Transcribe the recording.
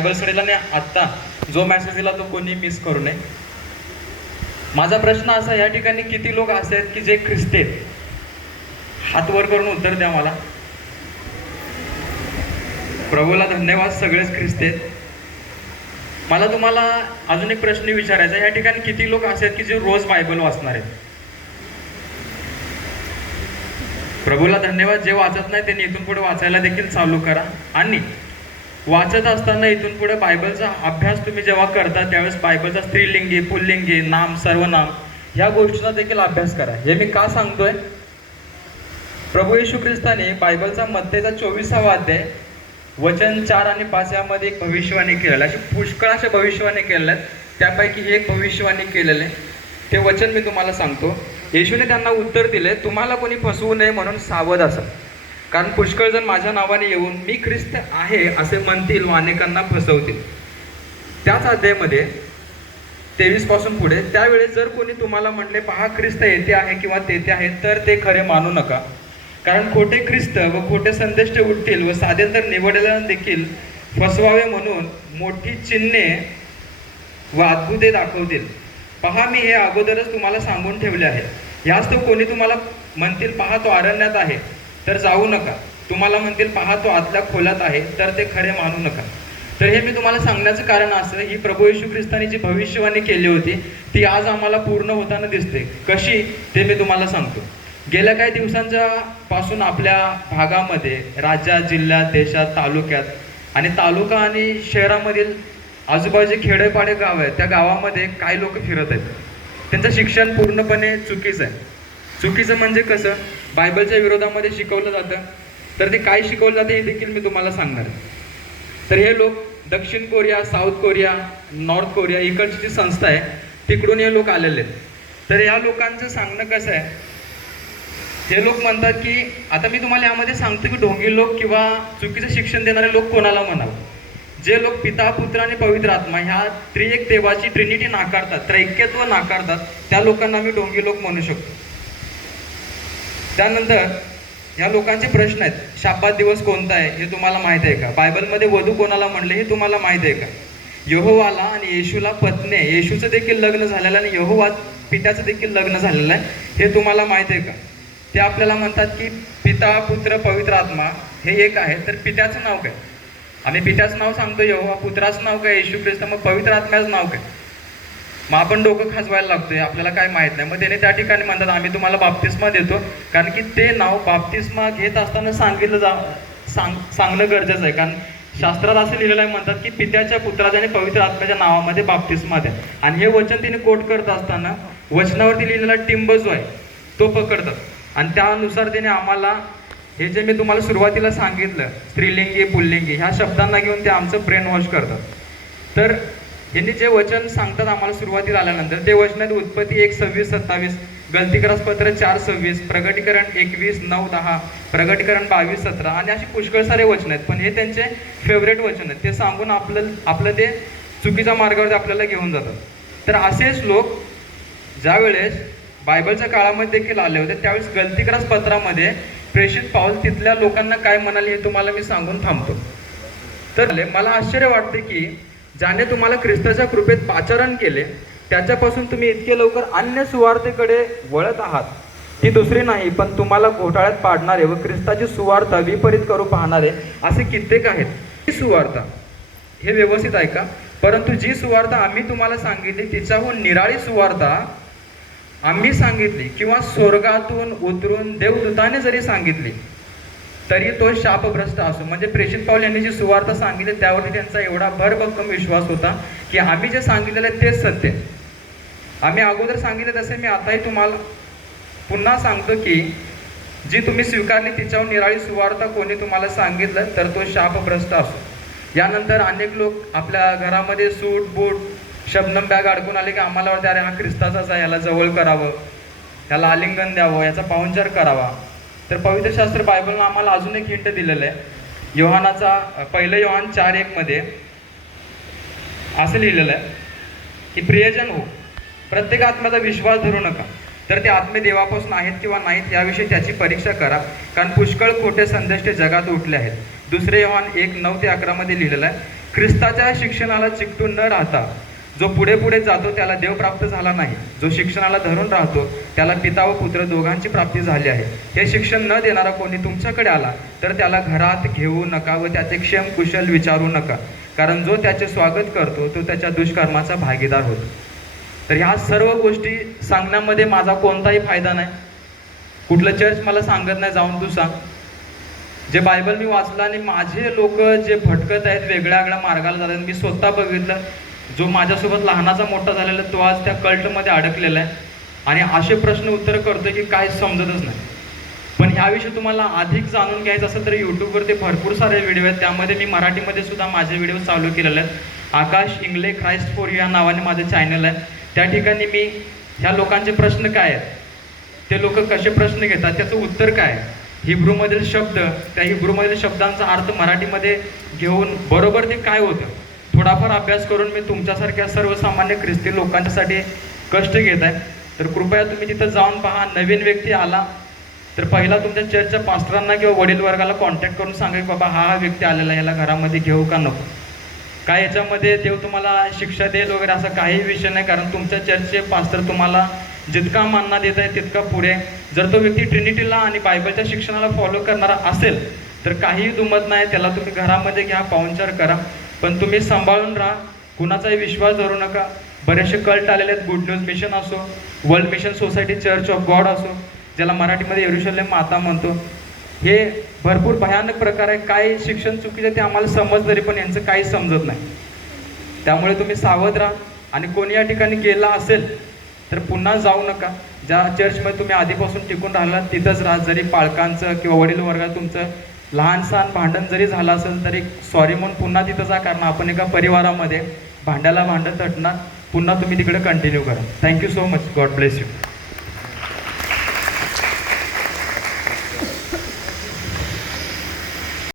Bible स्टडीला नाही आत्ता जो मेसेज दिला तो कोणी मिस करू नये. माझा प्रश्न असा, या ठिकाणी किती लोक असे आहेत की जे ख्रिस्ती आहेत? हात वर करून उत्तर द्या मला. प्रभूला धन्यवाद, सगळेच ख्रिस्ती आहेत. मला तुम्हाला अजून एक प्रश्न विचारायचा, या ठिकाणी किती लोक असे आहेत की जे रोज बायबल वाचणार आहेत? प्रभूला धन्यवाद. जे वाचत नाही त्यांनी इथून पुढे वाचायला देखील चालू करा. आणि वाचत असताना इथून पुढे बायबलचा अभ्यास तुम्ही जेव्हा करता त्यावेळेस बायबलचा स्त्रीलिंगी, पुल्लिंगी, नाम, सर्वनाम ह्या गोष्टींचा देखील अभ्यास करा. हे मी का सांगतोय? प्रभू येशू ख्रिस्ताने बायबलचा मत्तेचा 24वा अध्याय वचन 4 आणि 5 यामध्ये एक भविष्यवाणी केलेलं आहे. अशी पुष्कळ अशा भविष्यवाणी केलेल्या आहेत. त्यापैकी ही एक भविष्यवाणी केलेलं आहे. ते वचन मी तुम्हाला सांगतो. येशूने त्यांना उत्तर दिले, तुम्हाला कोणी फसवू नये म्हणून सावध असा, कारण पुष्कळ जण माझ्या नावाने येऊन मी ख्रिस्त आहे असे म्हणतील व अनेकांना फसवतील. त्याच अध्यायामध्ये 23 पासून पुढे, त्यावेळेस जर कोणी तुम्हाला म्हटले पहा ख्रिस्त येथे आहे किंवा तेथे आहे, तर ते खरे मानू नका. कारण खोटे ख्रिस्त व खोटे संदेष्ट उठतील व साधे तर निवडलेल्यांना देखील फसवावे म्हणून मोठी चिन्हे व अद्भुते दाखवतील. पहा मी हे अगोदरच तुम्हाला सांगून ठेवले आहे. याच तो कोणी तुम्हाला म्हणतील पहा तो अरण्यात आहे, तर जाऊ नका. तुम्हाला म्हणतील पहा तो आतल्या खोल्यात आहे, तर ते खरे मानू नका. तर हे मी तुम्हाला सांगण्याचं कारण असं, ही प्रभू येशू ख्रिस्ताने जी भविष्यवाणी केली होती ती आज आम्हाला पूर्ण होताना दिसते. कशी ते मी तुम्हाला सांगतो. गेल्या काही दिवसांच्या पासून आपल्या भागामध्ये, राज्यात, जिल्ह्यात, देशात, तालुक्यात आणि तालुका आणि शहरामधील आजूबाजूचे खेडेपाडे गाव आहेत, त्या गावामध्ये काही लोक फिरत आहेत. त्यांचं शिक्षण पूर्णपणे चुकीचं आहे. चुकीचं म्हणजे कसं? बायबलच्या विरोधामध्ये शिकवलं जातं. तर ते काय शिकवलं जातं हे देखील मी तुम्हाला सांगणार आहे. तर हे लोक दक्षिण Korea, south Korea, north Korea इकडची जी संस्था आहे तिकडून हे लोक आलेले आहेत. तर या लोकांचं सांगणं कसं आहे, हे लोक म्हणतात की, आता मी तुम्हाला यामध्ये सांगतो की ढोंगी लोक किंवा चुकीचं शिक्षण देणारे लोक कोणाला म्हणावं? जे लोक पिता, पुत्र आणि पवित्र आत्मा ह्या त्रिएक देवाची ट्रिनिटी नाकारतात, त्रैक्यत्व नाकारतात, त्या लोकांना मी ढोंगी लोक म्हणू शकतो. त्यानंतर या लोकांचे प्रश्न आहेत, शाब्बात दिवस कोणता आहे हे तुम्हाला माहित आहे का? बायबलमध्ये वधू कोणाला म्हणले हे तुम्हाला माहित आहे का? यहोवाला आणि येशूला पत्नी, येशूचं देखील लग्न झालेलं आणि यहोवा पित्याचं देखील लग्न झालेलं आहे, हे तुम्हाला माहित आहे का? ते आपल्याला म्हणतात की पिता, पुत्र, पवित्र आत्मा हे एक आहे. तर पित्याचं नाव काय? आम्ही पित्याचं नाव सांगतो यहोवा, पुत्राचं नाव काय? येशू ख्रिस्त. मग पवित्र आत्म्याचं नाव काय? मग आपण डोकं खाजवायला लागतोय, आपल्याला काय माहित नाही. मग त्याने त्या ठिकाणी म्हणतात आम्ही तुम्हाला बाप्तिस्मा देतो, कारण की ते नाव बाप्तिस्मा घेत असताना सांगणं गरजेचं आहे. कारण शास्त्रात असं लिहिलेलं आहे, म्हणतात की पित्याच्या, पुत्राच्या आणि पवित्र आत्म्याच्या नावामध्ये बाप्तिस्मा द्या. आणि हे वचन तिने कोट करत असताना वचनावरती लिहिलेला टिंब जो आहे तो पकडतात. आणि त्यानुसार त्याने आम्हाला हे जे मी तुम्हाला सुरुवातीला सांगितलं, स्त्रीलिंगी, पुल्लिंगी ह्या शब्दांना घेऊन ते आमचं ब्रेन वॉश करतात. तर यांनी जे वचन सांगतात आम्हाला सुरुवातीला आल्यानंतर, ते वचन आहेत उत्पत्ती 1:26-27, गलतीग्रहपत्र 4:26, प्रगटीकरण 21:9-10, प्रगटीकरण 22:17 आणि अशी पुष्कळ सारे वचन आहेत. पण हे त्यांचे फेवरेट वचन आहेत. ते सांगून आपलं ते चुकीच्या मार्गावर आपल्याला घेऊन जातात. तर असेच लोक ज्यावेळेस बायबलच्या काळामध्ये देखील आले होते, त्यावेळेस गलतीग्रह पत्रामध्ये प्रेषित पाऊल तिथल्या लोकांना काय म्हणाले हे तुम्हाला मी सांगून थांबतो. तर मला आश्चर्य वाटते की ज्याने तुम्हाला ख्रिस्ताच्या कृपेत पाचारण केले त्याच्यापासून तुम्ही इतके लवकर अन्य सुवार्थेकडे वळत आहात. ती दुसरी नाही पण तुम्हाला घोटाळ्यात पाडणारे व ख्रिस्ताची सुवार्ता विपरीत करू पाहणारे असे कित्येक आहेत. ही सुवार्ता, हे व्यवस्थित ऐका, परंतु जी सुवार्ता आम्ही तुम्हाला सांगितली तिच्याहून निराळी सुवार्ता आम्ही सांगितली किंवा स्वर्गातून उतरून देवदूताने जरी सांगितली तरी तो शापभ्रष्ट असो. म्हणजे प्रेषित पाऊल यांनी जी सुवार्ता सांगितली त्यावरती त्यांचा एवढा भरभक्कम विश्वास होता की आम्ही जे सांगितलेलं आहे तेच सत्य. आम्ही अगोदर सांगितले तसे मी आताही तुम्हाला पुन्हा सांगतो की जी तुम्ही स्वीकारली तिच्यावर निराळी सुवार्ता कोणी तुम्हाला सांगितलं तर तो शापभ्रष्ट असो. यानंतर अनेक लोक आपल्या घरामध्ये सूट बूट शबनम बॅग अडकून आले की आम्हाला वाटते अरे हा ख्रिस्ताचाच आहे, याला जवळ करावं, याला आलिंगन द्यावं, याचा पाहुणचार करावा. तर पवित्र शास्त्र बायबलनं आम्हाला अजून एक हिंट दिलेलं आहे. योहानाचा 1 योहान 4:1 मध्ये असं लिहिलेलं आहे की प्रियजन हो, प्रत्येक आत्म्याचा विश्वास धरू नका, तर ते आत्मे देवापासून आहेत किंवा नाहीत याविषयी त्याची परीक्षा करा, कारण पुष्कळ खोटे संदेष्टे जगात उठले आहेत. 2 योहान 1:9-11 मध्ये लिहिलेलं आहे ख्रिस्ताच्या शिक्षणाला चिकटून न राहता जो पुढे पुढे जातो त्याला देव प्राप्त झाला नाही. जो शिक्षणाला धरून राहतो त्याला पिता व पुत्र दोघांची प्राप्ती झाली आहे. हे शिक्षण न देणारा कोणी तुमच्याकडे आला तर त्याला घरात घेऊ नका व त्याचे क्षेम कुशल विचारू नका, कारण जो त्याचे स्वागत करतो तो त्याच्या दुष्कर्माचा भागीदार होतो. तर ह्या सर्व गोष्टी सांगण्यामध्ये माझा कोणताही फायदा नाही. कुठलं चर्च मला सांगत नाही जाऊन तू सांग. जे बायबल मी वाचलं आणि माझे लोक जे भटकत आहेत, वेगळ्या वेगळ्या मार्गाला जातात, मी स्वतः बघितलं. जो माझ्यासोबत लहानाचा मोठा झालेला तो आज त्या कल्टमध्ये अडकलेला आहे आणि असे प्रश्न उत्तर करतोय की काय समजतच नाही. पण ह्याविषयी तुम्हाला अधिक जाणून घ्यायचं असेल तर यूट्यूबवरती भरपूर सारे व्हिडिओ आहेत. त्यामध्ये मी मराठीमध्ये सुद्धा माझे व्हिडिओ चालू केलेले आहेत. आकाश इंगले ख्राइस्ट फॉर यू या नावाने माझे चॅनल आहे. त्या ठिकाणी मी ह्या लोकांचे प्रश्न काय आहेत, ते लोक कसे प्रश्न घेतात, त्याचं उत्तर काय, हिब्रूमधील शब्द, त्या हिब्रूमधील शब्दांचा अर्थ मराठीमध्ये घेऊन बरोबर ते काय होतं, थोडाफार अभ्यास करून मी तुमच्यासारख्या सर्वसामान्य ख्रिस्ती लोकांच्यासाठी कष्ट घेत आहे. तर कृपया तुम्ही तिथं जाऊन पहा. नवीन व्यक्ती आला तर पहिला तुमच्या चर्चच्या पास्टरांना किंवा वडील वर्गाला कॉन्टॅक्ट करून सांगा की बाबा हा व्यक्ती आलेला, ह्याला घरामध्ये घेऊ का नको. काय याच्यामध्ये देव तुम्हाला शिक्षा देईल वगैरे असा काही विषय नाही, कारण तुमच्या चर्चचे पास्टर तुम्हाला जितका मानना देत आहे तितका पुढे. जर तो व्यक्ती ट्रिनिटीला आणि बायबलच्या शिक्षणाला फॉलो करणारा असेल तर काहीही दुमत नाही, त्याला तुम्ही घरामध्ये घ्या, पाहुणचार करा, पण तुम्ही सांभाळून राहा, कुणाचाही विश्वास धरू नका. बरेचसे कल्ट आलेले आहेत, गुड न्यूज मिशन असो, world mission society church of God असो, ज्याला मराठीमध्ये येरुशलेम माता म्हणतो, हे भरपूर भयानक प्रकार आहे. काय शिक्षण चुकीचं ते आम्हाला समज तरी पण यांचं काही समजत नाही. त्यामुळे तुम्ही सावध राहा आणि कोणी या ठिकाणी गेला असेल तर पुन्हा जाऊ नका. ज्या चर्चमध्ये तुम्ही आधीपासून टिकून राहिला तिथंच राहा. जरी पालकांचं किंवा वडील वर्गात तुमचं लहान सहान भांडण जरी झालं असेल तरी सॉरी म्हणून पुन्हा तिथं जा, कारण आपण एका परिवारामध्ये भांड्याला भांडं तटणार. पुन्हा तुम्ही तिकडे कंटिन्यू करा. Thank you so much. God bless you.